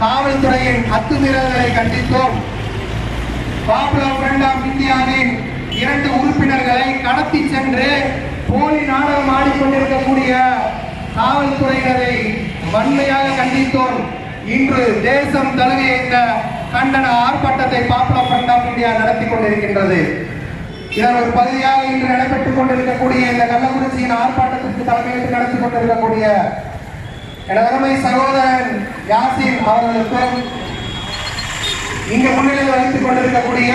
காவல்துறையின் அத்துமீறல்களை கண்டித்தோம். Popular front of இந்தியாவின் 2 உறுப்பினர்களை கடத்தி சென்று போலி நாடகம் ஆடிக்கொண்டிருக்கக்கூடிய காவல்துறையினரை வன்மையாக கண்டித்தோம். இன்று தேசம் தழுவிய இந்த கண்டன ஆர்ப்பாட்டத்தை பாப்புலர் ஃப்ரண்ட் ஆஃப் இந்தியா நடத்தி கொண்டிருக்கின்றது. இதன் ஒரு பகுதியாக இன்று நடைபெற்றுக் கொண்டிருக்கக்கூடிய இந்த கள்ளக்குறிச்சியின் ஆர்ப்பாட்டத்திற்கு தலைமையேற்று நடத்தி கொண்டிருக்கக்கூடிய எனது அருமை சகோதரன் யாசின் அவர்களுக்கும், இங்கு முன்னிலையில் வைத்துக் கொண்டிருக்கக்கூடிய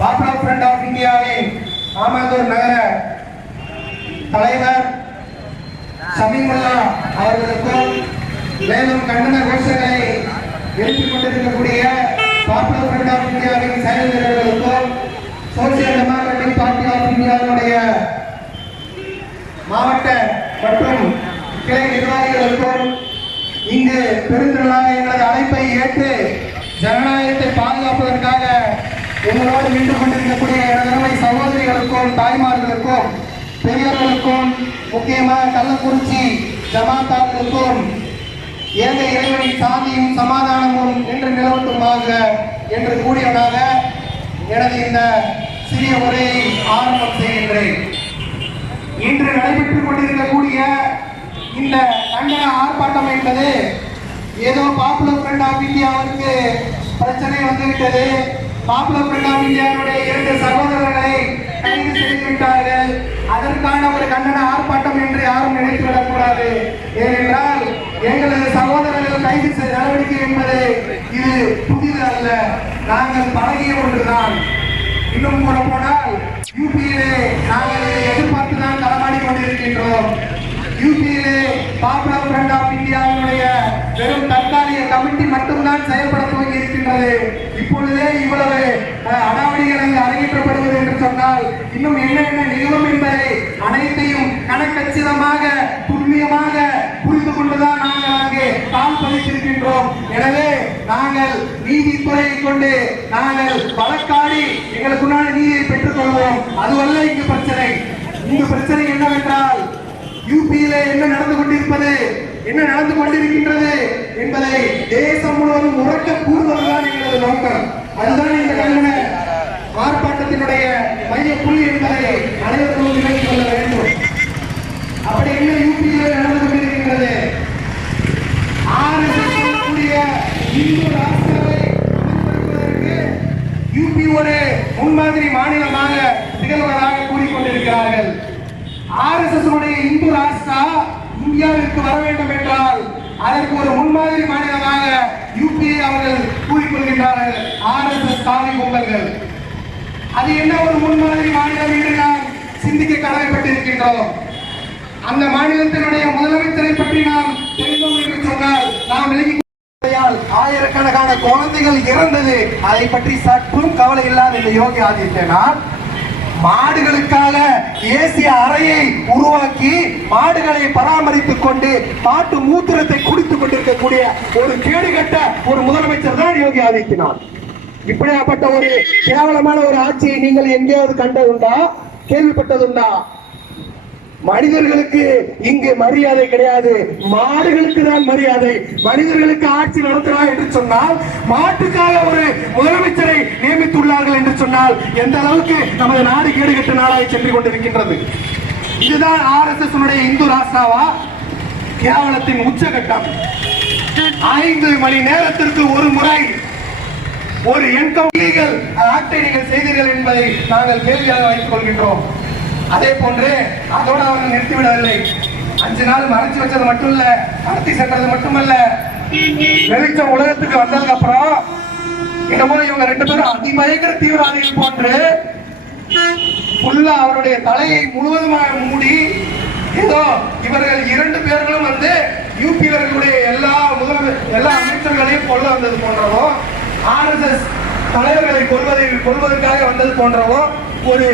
பாப்புலர் ஃப்ரண்ட் ஆஃப் இந்தியாவின் மாமந்தூர் நகர தலைவர் சமீமுல்லா அவர்களுக்கும், மேலும் கண்டன கோஷங்களை எழுப்பிக் கொண்டிருக்கக்கூடிய பாப்புலர் ஃப்ரண்ட் ஆஃப் இந்தியாவின் செயல் வீரர்களுக்கும், சோசியல் டெமோக்ராட்டிக் பார்ட்டி ஆஃப் இந்தியாவுடைய மாவட்ட மற்றும் கிளை நிர்வாகிகளுக்கும், இங்கு பெருந்திரளாக எங்களது அழைப்பை ஏற்று ஜனநாயகத்தை பாதுகாப்பதற்காக எங்களோடு நின்று கொண்டிருக்கக்கூடிய எனது சகோதரிகளுக்கும், தாய்மார்களுக்கும், பெரியவர்களுக்கும், முக்கியமாக கள்ளக்குறிச்சி ஜமாத்தார்களுக்கும் ஏக இறைவனின் சாந்தியும் சமாதானமும் என்று நிலவட்டுமாக என்று கூடியவனாக எனது இந்த சிறிய உரையை ஆரம்பம் செய்கின்றேன். இன்று நடைபெற்றுக் கொண்டிருக்கக்கூடிய இந்த கண்டன ஆர்ப்பாட்டம் என்பது ஏதோ பாப்புலர் ஃப்ரண்ட் ஆஃப் இந்தியாவுக்கு பிரச்சனை வந்துவிட்டது, பாப்புலர் ஃப்ரண்ட் ஆஃப் இந்தியாவுடைய 2 சகோதரர்களை கைது செய்துவிட்டார்கள், அதற்கான ஒரு கண்டன ஆர்ப்பாட்டம் என்று யாரும் நினைத்துவிடக் கூடாது. ஏனென்றால் எங்களது சகோதரர்கள் கைது செய்த நடவடிக்கை என்பது இது புதிது அல்ல, நாங்கள் பழகிய ஒன்றுதான். இன்னும் கூட போனால் யூபியிலே நாங்கள் இதை எதிர்பார்த்துதான் களமாடி கொண்டிருக்கின்றோம். யூபியிலே பாப்புலர் ஃப்ரண்ட் ஆஃப் இந்தியாவினுடைய வெறும் தற்காலிக கமிட்டி மட்டும்தான் செயல்பட துவங்கி இருக்கின்றது. இப்பொழுதே இவ்வளவு அடாவடிகள் அங்கு அரங்கேற்றப்படுவது என்று சொன்னால் இன்னும் என்ன நிகழும் என்பதை அனைத்தையும் கணக்கச்சிதமாக துல்லியமாக புரிந்து கொண்டுதான் நாங்கள் அங்கே கால் பதித்திருக்கின்றோம். எனவே நாங்கள் நீதித்துறையை கொண்டு நாங்கள் வழக்காடி எங்களுக்குண்டான நீதியை பெற்றுக் கொள்வோம். அதுவல்ல இங்கு பிரச்சனை. இங்கு பிரச்சனை என்னவென்றால் யூபியிலே என்ன நடந்து கொண்டிருப்பது, என்ன நடந்து கொண்டிருக்கின்றது என்பதை தேசம் முழுவதும் உறக்க கூறுவதுதான் எங்களது நோக்கம். அதுதான் இந்த கண்டன ஆர்ப்பாட்டத்தினுடைய மைய புள்ளி என்பதை அனைவரும் நினைத்துக் கொள்ள வேண்டும். அப்படி என்ன யூபியிலே நடந்து கொண்டிருக்கின்றது? இந்து ராஷ்டிராவை அமல்படுத்துவதற்கு யூபி ஒரு முன்மாதிரி மாநிலமாக திகழ்வதாக கூறிக்கொண்டிருக்கிறார்கள். RSS இந்து ராஷ்டிரா இந்தியாவிற்கு வர வேண்டும் என்றால் அதற்கு ஒரு முன்மாதிரி மாநிலமாக யூபியை அவர்கள் கூறிக்கொள்கின்றார்கள். RSS காவி பொங்கல்கள் அது என்ன ஒரு முன்மாதிரி மாநிலம் என்று நாம் சிந்திக்க கடமைப்பட்டிருக்கின்றோம். அந்த மாநிலத்தினுடைய முதலமைச்சரை பற்றி நாம் தெரிந்தோம் என்று சொன்னால் நாம் ஆயிரக்கணக்கான குழந்தைகள் இறந்தது, அதை பற்றி சற்றும் கவலை இல்லாத இந்த யோகி ஆதித்யநாத் மாடுகளுக்காக ஏசிய அறையை உருவாக்கி மாடுகளை பராமரித்துக் கொண்டு மாட்டு மூத்திரத்தை குடித்துக் கொண்டிருக்கக்கூடிய ஒரு கேடுகட்ட ஒரு முதலமைச்சர் தான் யோகி ஆதித்யநாத். இப்படியாப்பட்ட ஒரு கேவலமான ஒரு ஆட்சியை நீங்கள் எங்கேயாவது கண்டதுண்டா, கேள்விப்பட்டதுண்டா? மனிதர்களுக்கு இங்கு மரியாதை கிடையாது, மாடுகளுக்கு தான் மரியாதை. மனிதர்களுக்கு ஆட்சி நடத்துகிறார் என்று சொன்னால் மாட்டுக்காக ஒரு முதலமைச்சரை நியமித்துள்ளார்கள் என்று சொன்னால் எந்த அளவுக்கு நமது நாடு கேடுகட்ட நாடாய் சென்று கொண்டிருக்கின்றது. இதுதான் RSS இந்து ராஷ்டிராவா? கேவலத்தின் உச்சகட்டம். 5 மணி நேரத்திற்கு ஒரு முறை ஒரு என்கவுண்டர் ஆக்டை நீங்கள் செய்தீர்கள் என்பதை நாங்கள் கேள்வியாக வைத்துக் கொள்கின்றோம். அதே போன்று அதோடு அவர்கள் நிறுத்திவிடவில்லை. 5 நாள் மறைச்சு வச்சது மட்டும் இல்ல, கடத்தி சென்றது மட்டுமல்ல, வெளிச்சம் உலகத்துக்கு வந்ததுக்கு அப்புறம் என்னமோ இவங்க 2 பேரும் அதிபயங்கர தீவிரவாதிகள் போன்று அவருடைய தலையை முழுவதுமாக மூடி ஏதோ இவர்கள் 2 பேர்களும் வந்து யூபியர்களுடைய எல்லா அமைச்சர்களையும் கொல்ல வந்தது போன்றவோ, RSS தலைவர்களை கொல்வதற்காக வந்தது போன்றவோ ஒரு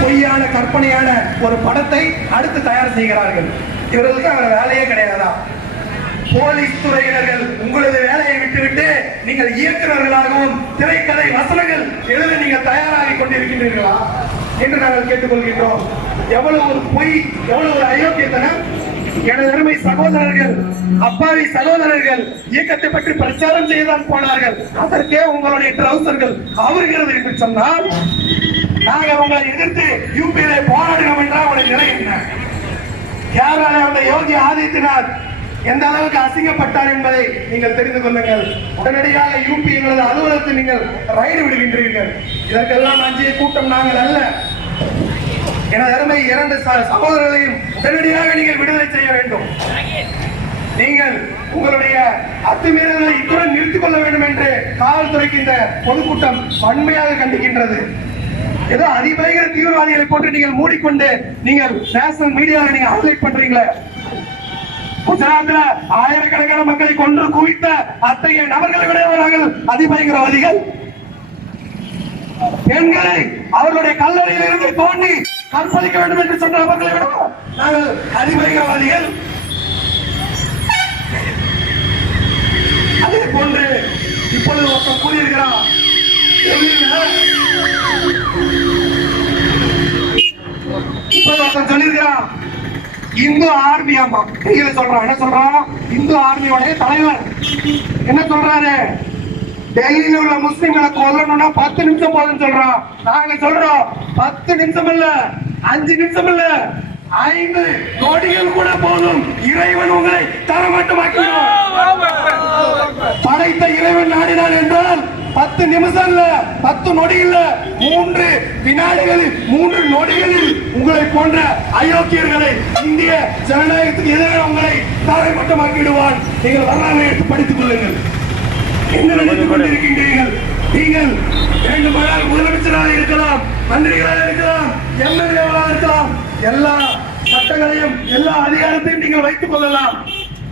பொய்யான கற்பனையான ஒரு படத்தை அடுத்து தயார் செய்கிறார்கள். இவர்களுக்கு அவர் வேலையே கிடையாதா? போலீஸ் துறையினர்கள் உங்களது வேலையை விட்டுவிட்டு நீங்கள் இயக்குநர்களாகவும் திரைக்கதை வசனங்கள் எழுத நீங்கள் தயாராகி கொண்டிருக்கின்றீர்களா என்று நாங்கள் கேட்டுக்கொள்கின்றோம். எவ்வளவு ஒரு பொய், எவ்வளவு ஒரு அயோக்கியத்தனம்! எனது அருமை சகோதரர்கள், அப்பாவி சகோதரர்கள் இயக்கத்தை பற்றி பிரச்சாரம் செய்யதான் போனார்கள். அதற்கே உங்களுடைய ட்ரௌசர்கள் அவர்கள் என்று சொன்னால், நாங்கள் உங்களை எதிர்த்து யூபியிலே போராடுகிறோம் என்றால் உங்களுடைய நிலை என்ன? கேரளாவில் அந்த யோகி ஆதித்யநாத் எந்த அளவுக்கு அசிங்கப்பட்டார் என்பதை நீங்கள் தெரிந்து கொள்ளுங்கள். உடனடியாக யூபி எங்களது அலுவலகத்தில் நீங்கள் ரைடு விடுகின்றீர்கள். இதற்கெல்லாம் அஞ்சிய கூட்டம் நாங்கள் அல்ல. எனது அருமை 2 சகோதரர்களையும் உடனடியாக நீங்கள் விடுதலை செய்ய வேண்டும். நீங்கள் உங்களுடைய அத்துமீறல்களை இத்துடன் நிறுத்திக் கொள்ள வேண்டும் என்று காவல்துறைக்கு இந்த பொதுக்கூட்டம் வன்மையாக கண்டிக்கின்றது. ஏதோ அதிபயங்கர தீவிரவாதிகளை போட்டு நீங்கள் மூடிக்கொண்டு நீங்கள் நேஷனல் மீடியாவில் நீங்க ஹைலைட் பண்றீங்களே. குஜராத்ல ஆயிரக்கணக்கான மக்களை கொன்று குவித்த அத்தகைய நபர்களை விட அதிபயங்கரவாதிகள். பெண்களை அவர்களுடைய கல்லறையில் இருந்து தோண்டி கற்பழிக்க வேண்டும் என்று சொன்ன நபர்களை விட நாங்கள் அதிபயங்கரவாதிகள். அதே போன்று இப்பொழுது ஒருத்தன் கூறியிருக்கிறான், சொல்லியிருக்கிறான் இந்து ஆர்மி. அம்மா சொல்றான், என்ன சொல்றான்? இந்து ஆர்மியோடைய தலைவர் என்ன சொல்றாரு? டெல்லியில் உள்ள முஸ்லிம்களை கொல்லணும்னா 10 நிமிஷம் போதும் சொல்றோம். நாங்க சொல்றோம் 10 நிமிஷம் இல்ல, 5 நிமிஷம் இல்ல, 5 நொடிகள் கூட போதும். இறைவன் உங்களை தரமட்டமாக்கினார். படைத்த இறைவன் நாடினார் என்றால் 10 நிமிஷம் இல்ல, 10 நொடி இல்ல, 3 வினாடிகளில் 3 நொடிகளில் உங்களை போன்ற அயோக்கியர்களை இந்திய ஜனநாயகத்துக்கு எதிராக உங்களை தரைமட்டமாக்கிடுவான். நீங்கள் வரலாறு எடுத்து படித்துக் கொள்ளுங்கள். என்ன நினைத்துக் கொண்டிருக்கின்றீர்கள்? நீங்கள் வேண்டுமானால் முதலமைச்சராக இருக்கலாம், மந்திரிகளாக இருக்கலாம், எம்எல்ஏவாக இருக்கலாம், எல்லா சட்டங்களையும் எல்லா அதிகாரத்தையும் நீங்கள் வைத்துக் கொள்ளலாம்.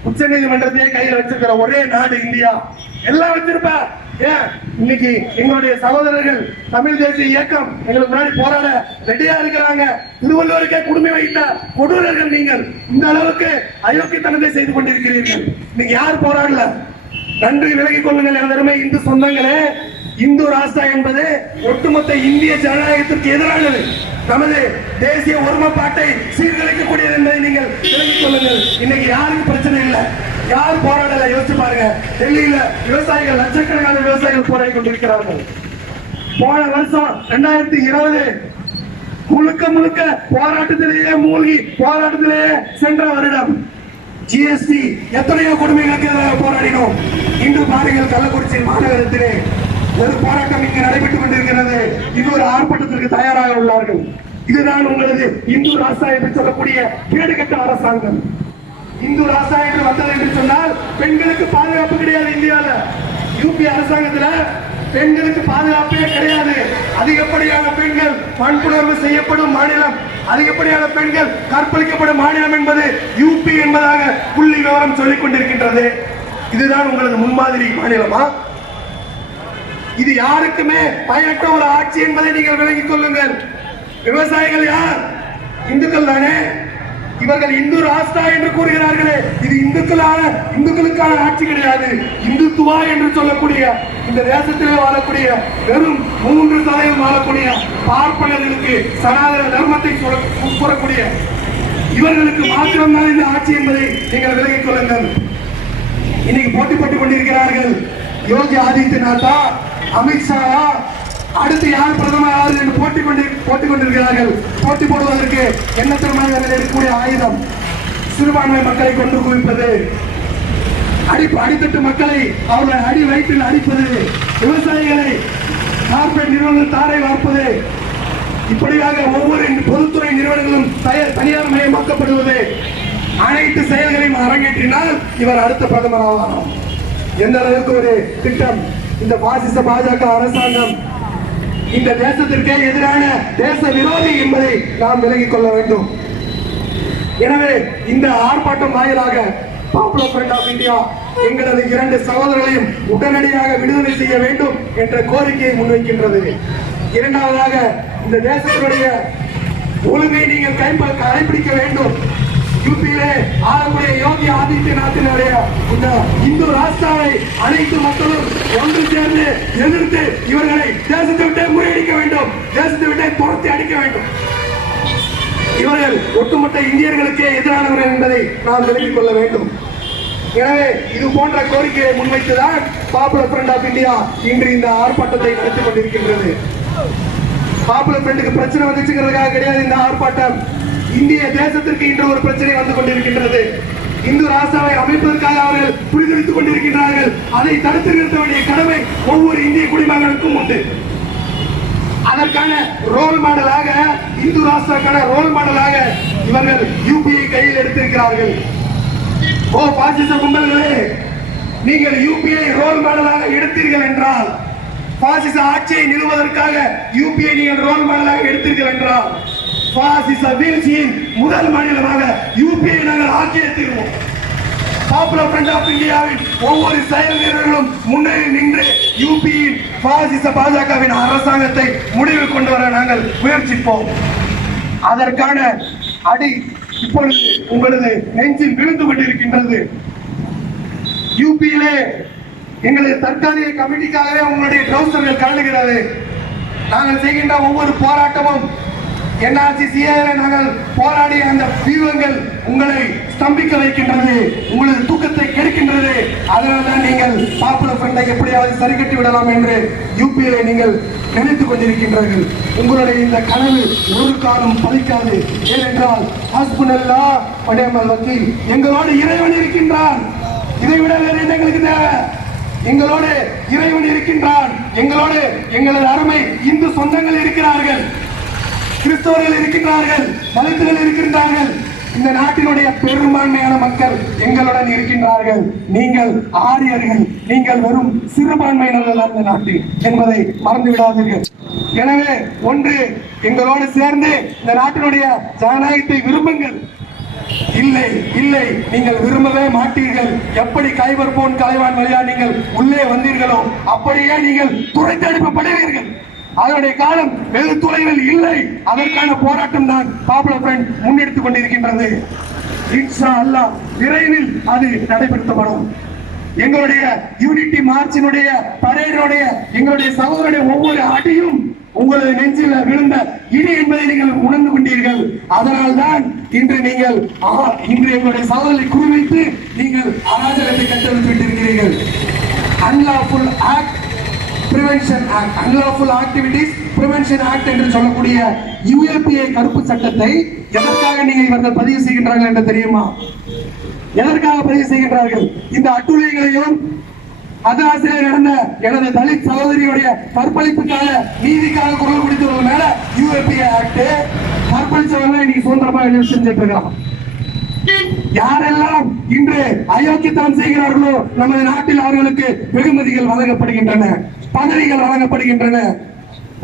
உச்ச நீதிமன்றத்தையே கையில் வச்சிருக்கிற ஒரே நாடு இந்தியா. எல்லாம் வச்சிருப்ப. ஏன் இன்னைக்கு எங்களுடைய சகோதரர்கள் தமிழ் தேசிய இயக்கம் எங்களுக்கு முன்னாடி போராட ரெடியா இருக்கிறாங்க. திருவள்ளுவருக்கே குடும்பம் வைத்த கொடூரர்கள் நீங்கள் இந்த அளவுக்கு அயோக்கியத்தனத்தை செய்து கொண்டிருக்கிறீர்கள். இன்னைக்கு யார் போராடல? நன்றி விலகிக் கொள்ளுங்கள் எனதருமை இந்து சொந்தங்களே. இந்து ராஷ்டிரா என்பது ஒட்டுமொத்த இந்திய ஜனநாயகத்திற்கு எதிரானது. நமது தேசிய ஒருமைப்பாட்டை சீர்குலைக்கக்கூடியது என்பதை நீங்கள் விலகிக் கொள்ளுங்கள். இன்னைக்கு யாருக்கு பிரச்சனை இல்லை, யார் போராடல யோசிச்சு பாருங்க. டெல்லியில விவசாயிகள், லட்சக்கணக்கான விவசாயிகள் போராடி கொண்டிருக்கிறார்கள். போன வருஷம் 2020 முழுக்க முழுக்க போராட்டத்திலேயே மூழ்கி போராட்டத்திலேயே சென்ற வருடம் ஜிஎஸ்டி எத்தனையோ கொடுமைகளுக்கு எதிராக போராடினோம். இன்று பாருங்கள், கள்ளக்குறிச்சி மாநகரத்திலே ஒரு போராட்டம் இங்கு நடைபெற்றுக் கொண்டிருக்கிறது. இது ஒரு ஆர்ப்பாட்டத்திற்கு தயாராக உள்ளார்கள். இதுதான் உங்களது இந்து ராஷ்டிரா என்று சொல்லக்கூடிய கேடுகட்ட அரசாங்கம். இந்து ராஷ்டிரா என்று வந்தது என்று சொன்னால் பெண்களுக்கு பாதுகாப்பு கிடையாது. இந்தியாவில் யூபி அரசாங்கத்தில் பெண்களுக்கு பாதுகாப்பே கிடையாது. அதிகப்படியான பெண்கள் வன்புணர்வு செய்யப்படும் மாநிலம், அதிகப்படியான பெண்கள் கற்பழிக்கப்படும் மாநிலம் என்பது யூபி என்பதாக புள்ளி விவரம் சொல்லிக் கொண்டிருக்கின்றது. இதுதான் உங்களது முன்மாதிரி மாநிலமா? இது யாருக்குமே பயனற்ற ஒரு ஆட்சி என்பதை நீங்கள் விளங்கிக் கொள்ளுங்கள். விவசாயிகள் யார்? இந்துக்கள் தானே. இவர்கள் இந்து ராஷ்டிரா என்று கூறுகிறார்களே, இது இந்துக்களுக்கான ஆட்சி கிடையாது. இந்துத்துவா என்று சொல்லக்கூடிய இந்த தேசத்திலே வாழக்கூடிய வெறும் 3% வாழக்கூடிய பார்ப்பனர்களுக்கு, சனாதன தர்மத்தை கூறக்கூடிய இவர்களுக்கு மாத்திரம்தான் இந்த ஆட்சி என்பதை நீங்கள் விலகிக் கொள்ளுங்கள். இன்னைக்கு போட்டி போட்டுக் கொண்டிருக்கிறார்கள். யோகி ஆதித்யநாத்தா, அமித்ஷாவா, அடுத்து யார் பிரதமர் ஆவது என்று போட்டிக் கொண்டிருக்கிறார்கள். போட்டி போடுவதற்கு எண்ணத்திற்காக இருக்கக்கூடிய ஆயுதம் சிறுபான்மை மக்களை கொண்டு குவிப்பது, அடித்தட்டு மக்களை அவர்களை அடி வயிற்றில் அடிப்பது, விவசாயிகளை கார்பரேட் நிறுவனங்கள் தாரை வார்ப்பது, இப்படியாக ஒவ்வொரு பொதுத்துறை நிறுவனங்களும் தனியார் மயமாக்கப்படுவது, அனைத்து செயல்களையும் அரங்கேற்றினால் இவர் அடுத்த பிரதமர் ஆவாராம். எந்த அளவுக்கு ஒரு திட்டம்! இந்த பாசிச பாஜக அரசாங்கம் இந்த தேசத்திற்கே எதிரான தேச விரோதி என்பதை நாம் விலகிக் கொள்ள வேண்டும். எனவே இந்த ஆர்ப்பாட்டம் வாயிலாக பாப்புலர் ஃப்ரண்ட் ஆஃப் இந்தியா எங்களது 2 சகோதரர்களையும் உடனடியாக விடுதலை செய்ய வேண்டும் என்ற கோரிக்கையை முன்வைக்கின்றது. இரண்டாவதாக, இந்த தேசத்தினுடைய ஒழுங்கை நீங்கள் கடைபிடிக்க வேண்டும். யூபியிலே ஆளக்கூடிய யோகி ஆதித்யநாத்தினுடைய இந்த இந்து ராஷ்டிராவை அனைத்து மக்களும் ஒன்று சேர்ந்து எதிர்த்து இவர்களை தேசத்தை விட்டே முறியடிக்க வேண்டும், தேசத்தை விட்டே துரத்தி அடிக்க வேண்டும். இவர்கள் ஒட்டுமொத்த இந்தியர்களுக்கே எதிரானவர்கள் என்பதை நாம் விலகிக் கொள்ள வேண்டும். எனவே இது போன்ற கோரிக்கையை முன்வைத்துதான் பாப்புலர் ஃப்ரண்ட் ஆஃப் இந்தியா இன்று இந்த ஆர்ப்பாட்டத்தை நடத்திக் கொண்டிருக்கின்றது. பாப்புலர் ஃப்ரண்டுக்கு பிரச்சனை வந்துச்சுங்கிறதுக்காக கிடையாது இந்த ஆர்ப்பாட்டம். இந்திய தேசத்திற்கு இன்று ஒரு பிரச்சனை வந்து கொண்டிருக்கின்றது. இந்து ராஷ்டிராவை அமைப்பதற்காக அவர்கள் புரிதளித்துக் கொண்டிருக்கின்றார்கள். அதை தடுத்து நிறுத்த வேண்டிய கடமை ஒவ்வொரு இந்திய குடிமகனுக்கும் உண்டு. அதற்கான ரோல் மாடலாக, இந்து ராஷ்டிராக்கான ரோல் மாடலாக இவர்கள் யூபியை கையில் எடுத்திருக்கிறார்கள். ஓ பாசிச கும்பல்களே, நீங்கள் யூபியை ரோல் மாடலாக எடுத்தீர்கள் என்றால், பாசிச ஆட்சியை நிறுவுவதற்காக யூபியை நீங்கள் ரோல் மாடலாக எடுத்தீர்கள் என்றால், பாசிச வீழ்ச்சியின் முதல் மாநிலமாக யூபியை நாங்கள் ஆக்கியே தீர்வோம். பாப்புலர் ஃப்ரண்ட் ஆஃப் இந்தியாவின் ஒவ்வொரு செயல் வீரர்களும் முன்னேறி நின்று யூபியின் பாசிச பாஜகவின் அரசாங்கத்தை முடிவில் கொண்டு வர நாங்கள் முயற்சிப்போம். அதற்கான அடி இப்பொழுது உங்களது நெஞ்சில் விழுந்து கொண்டிருக்கின்றது. யூபியிலே எங்களது தற்காலிக கமிட்டிக்காகவே உங்களுடைய ட்ரௌசர்கள் கலந்துகிறது. நாங்கள் செய்கின்ற ஒவ்வொரு போராட்டமும் என்ஆர்சி சிஏல நாங்கள் போராடிய அந்த வியூகங்கள் உங்களை ஸ்தம்பிக்க வைக்கின்றது, உங்களது தூக்கத்தை கெடுக்கின்றது. அதனால்தான் நீங்கள் பாப்புலர் ஃப்ரண்டை எப்படியாவது சரி கட்டி விடலாம் என்று யூபியிலே நீங்கள் நினைத்துக் கொண்டிருக்கின்றீர்கள். உங்களுடைய இந்த கனவு ஒரு காலம் பலிக்காது. ஏனென்றால் ஹஸ்புனல்லாஹ் வ நிஅமல் வக்கீல், எங்களோடு இறைவன் இருக்கின்றான். இதை விட வேறு என்ன எங்களுக்கு தேவை? எங்களோடு இறைவன் இருக்கின்றான். எங்களோடு எங்களது அருமை இந்து சொந்தங்கள் இருக்கிறார்கள், கிறிஸ்தவர்கள் இருக்கின்றார்கள், தலித்துகள் இருக்கின்றார்கள். இந்த நாட்டினுடைய பெரும்பான்மையான மக்கள் எங்களுடன் இருக்கின்றார்கள். நீங்கள் ஆரியர்கள், நீங்கள் வெறும் சிறுபான்மையினர்கள் அந்த நாட்டில் என்பதை மறந்து விடாதீர்கள். எனவே ஒன்று, எங்களோடு சேர்ந்து இந்த நாட்டினுடைய ஜனநாயகத்தை விரும்புங்கள். இல்லை இல்லை, நீங்கள் விரும்பவே மாட்டீர்கள். எப்படி கைபர் போன் கலைவான் வழியா நீங்கள் உள்ளே வந்தீர்களோ அப்படியே நீங்கள் துடைத்தெடுக்கப்படுவீர்கள். அதனுடைய காலம் வெகு தொலைவில் இல்லை. அதற்கான போராட்டம் தான் பாப்புலர் ஃப்ரண்ட் முன்னெடுத்துக் கொண்டிருக்கின்றது. இன்ஷா அல்லாஹ் விரைவில் அது நடைபெறுத்தப்படும். எங்களுடைய யூனிட்டி மார்ச்சினுடைய பரேடினுடைய எங்களுடைய சகோதரனுடைய ஒவ்வொரு அடியும் உங்களது நெஞ்சில் விழுந்த இடி என்பதை நீங்கள் உணர்ந்து கொண்டீர்கள். அதனால்தான் இன்று நீங்கள் இன்று எங்களுடைய சகோதரரை குறிவைத்து நீங்கள் அராஜகத்தை கட்டவிழ்த்து விட்டிருக்கிறீர்கள். Unlawful act prevention act, unlawful activities prevention act என்று சொல்லக்கூடிய யுஏபிஏ கருப்பு சட்டத்தை எதற்காக நீங்கள் இவர்கள் பதிவு செய்கின்றார்கள் என்று தெரியுமா? எதற்காக பதிவு செய்கின்றார்கள்? இந்த அட்டுழியங்களையும் மதராசிலே நடந்த எனது தலித் சகோதரியுடைய கற்பழிப்புக்காக நீதிக்காக குரல் கொடுத்தவர்கள் மேல யுஏபிஏ ஆக்ட் கற்பழிச்சவர்கள் இன்னைக்கு சுதந்திரமாக செஞ்சிட்டு இருக்கலாம். யாரெல்லாம் இன்று அயோக்கியத்தனம் செய்கிறார்களோ நமது நாட்டில் அவர்களுக்கு வெகுமதிகள் வழங்கப்படுகின்றன, பதவிகள் வழங்கப்படுகின்றன.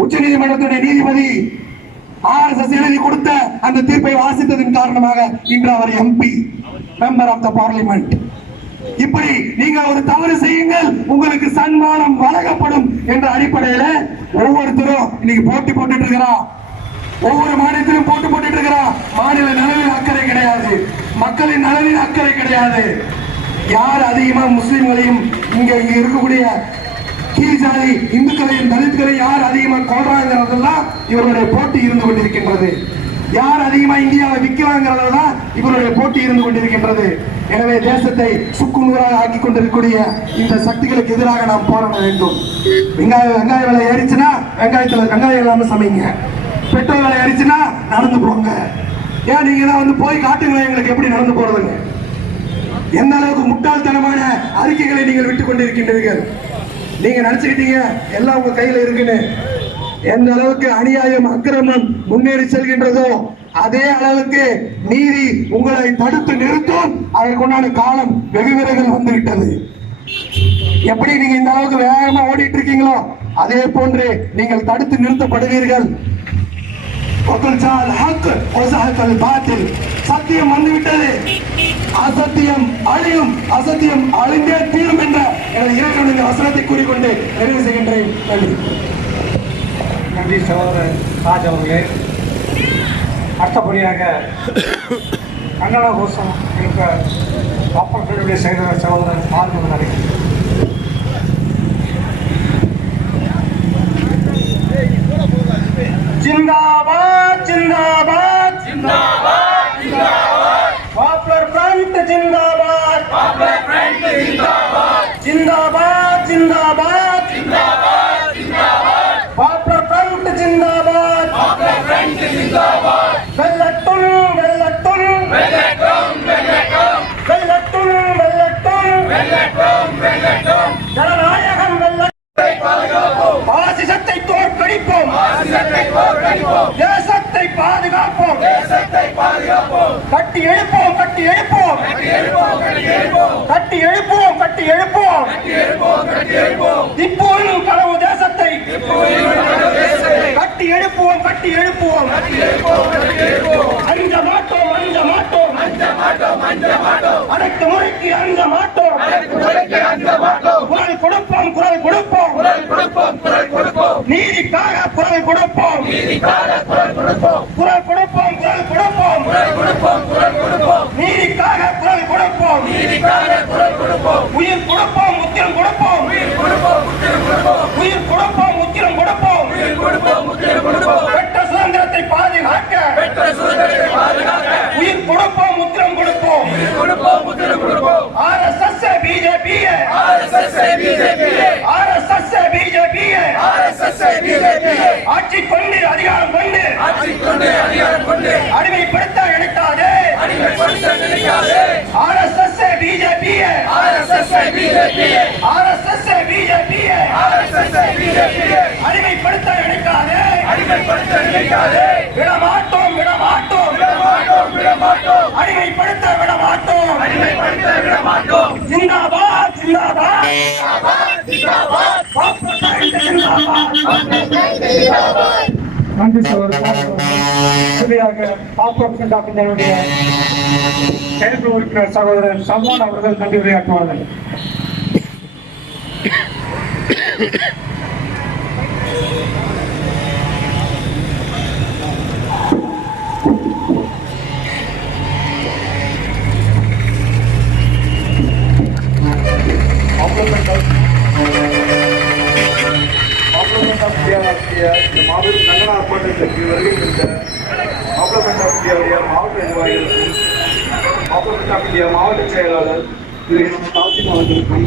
உச்ச நீதிமன்றத்துடைய நீதிபதி RSS எழுதி கொடுத்த அந்த தீர்ப்பை வாசித்ததன் காரணமாக இன்று அவர் MP, member of the parliament. இப்படி நீங்க ஒரு தவறு செய்யுங்கள் உங்களுக்கு சன்மானம் வழங்கப்படும் என்ற அடிப்படையில ஒவ்வொருத்தரும் இன்னைக்கு போட்டி போட்டுட்டு இருக்கிறான். ஒவ்வொரு மாநிலத்திலும் போட்டு போட்டுட்டு இருக்கிறான். மாநில நலனில் அக்கறை கிடையாது, மக்களின் நலனில் அக்கறை கிடையாது. யார் அதிகமா முஸ்லிம்களையும் இங்க இருக்கக்கூடிய கீழ் ஜாதி இந்துக்களையும் தலித்துகளையும் யார் அதிகமா கொள்றாங்கிறதெல்லாம் இவருடைய போட்டி இருந்து கொண்டிருக்கின்றது. யார் அதிகமா இந்தியாவை விற்கிறாங்கிறதெல்லாம் இவருடைய போட்டி இருந்து கொண்டிருக்கின்றது. எனவே தேசத்தை சுக்குநூறாக ஆக்கி கொண்டிருக்கக்கூடிய இந்த சக்திகளுக்கு எதிராக நாம் போராட வேண்டும். வெங்காய விலை ஏறிச்சுன்னா வெங்காயம் இல்லாம சமைங்க, பெட்ரோல் விலை ஏறிச்சுன்னா நடந்து போங்க. ஏன் நீங்க தான் வந்து போய் காட்டுங்களேன் எங்களுக்கு எப்படி நடந்து போறதுங்க. எந்த அளவுக்கு முட்டாள்தனமான அறிக்கைகளை நீங்கள் விட்டுக் கொண்டிருக்கின்றீர்கள். நீங்க நினைச்சுக்கிட்டீங்க எல்லாம் உங்க கையில இருக்குன்னு. எந்த அளவுக்கு அநியாயம் அக்கிரமம் முன்னேறி செல்கின்றதோ அதே அளவுக்கு நீதி உங்களை தடுத்து நிறுத்தும். அதற்குண்டான காலம் வெகு விரைவில் வந்துவிட்டது. எப்படி நீங்க இந்த அளவுக்கு வேகமா ஓடிட்டு இருக்கீங்களோ அதே போன்று நீங்கள் தடுத்து நிறுத்தப்படுவீர்கள். சத்தியம் வந்துவிட்டது, அசத்தியம் அழியும், அசத்தியம் அழிந்தே தீரும் என்ற இறைவனுடைய வசனத்தை கூறிக்கொண்டு நிறைவு செய்கின்றேன். நன்றி. நன்றி சகோதரர் ராஜ் அவர்களே. அடுத்தபடியாக கன்னட கோஷம் இருக்க பாப்பர்களுடைய செயலர் சகோதரர் ஆர்வம் நடைபெறும். जिंदाबाद जिंदाबाद जिंदाबाद ஜனநாயகம் வெல்ல பாசிசத்தை தோற்கடிப்போம் தேசத்தை பாதுகாப்போம் கட்டி எழுப்போம் கட்டி எழுப்போம் கட்டி எழுப்போம் கட்டி எழுப்போம் திப்போனும் கனவு தேசத்தை கட்டி எழுப்போம் கட்டி எழுப்போம் அஞ்ச மாட்டோம் அனைத்து முறைக்கு அஞ்ச மாட்டோம் குரல் கொடுப்போம் நீதிக்காக குரல் கொடுப்போம் நீதிக்காக குரல் கொடுப்போம் உயிர் கொடுப்போம் முத்திரம் கொடுப்போம் உயிர் கொடுப்போம் முத்திரம் கொடுப்போம் பெற்ற சுதந்திரத்தை பாதுகாக்க உயிர் கொடுப்போம் முத்திரம் கொடுப்போம் RSS BJP ஆட்சி கொண்டு அதிகாரம் கொண்டு அடிமைப்படுத்த நினைக்காதே RSS BJP அடிமைப்படுத்த நினைக்காதே விடமாட்டோம் அடிமைப்படுத்த விடமாட்டோம் ஜிந்தாபாத் நன்றி சகோதரர். இறுதியாக ஆப்பரேஷன் டாக்டருடைய செயற்குழு உறுப்பினர் சகோதரர் சல்மான் அவர்கள் நன்றி உரையாற்றுவார்கள். மாபெரும் கண்டன ஆர்ப்பாட்டத்திற்கு வருகை தந்த மாவட்ட நிர்வாகிகளுக்கும் மாவட்ட செயலாளர் திரு தாசிம் அவர்களுக்கும்